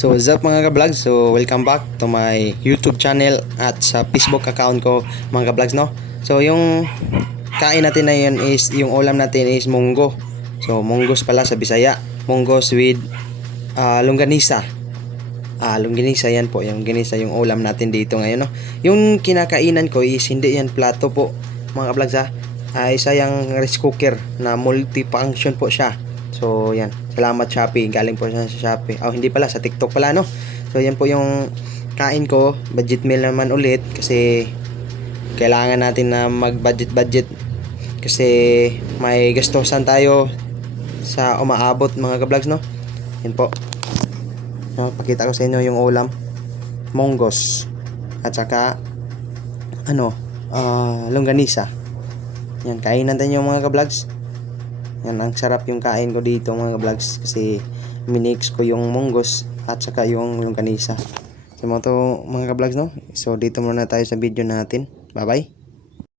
So what's up mga ka-vlogs? So welcome back to my YouTube channel at sa Facebook account ko mga ka-vlogs, no? So yung kain natin na yun is, yung ulam natin is munggo. So munggos pala sa Bisaya. Munggos with longganisa. Longganisa yan po. Yung ganisa yung ulam natin dito ngayon, no? Yung kinakainan ko is hindi yan plato po mga ka-vlogs, ha. Isa yung rice cooker na multifunction po siya. So yan, salamat Shopee, galing po siya sa Shopee. Hindi pala, sa TikTok pala, no? So yan po yung kain ko, budget meal naman ulit kasi kailangan natin na mag-budget kasi may gastusan tayo sa umaabot mga ka-vlogs, no? Yan po. No, pakita ko sa inyo yung ulam, munggos at saka longganisa. Yan, kain natin yung mga ka-vlogs. Yan, ang sarap yung kain ko dito mga ka-vlogs kasi minix ko yung munggos at saka yung longganisa. So mga to mga ka-vlogs, no? So dito muna tayo sa video natin. Bye bye.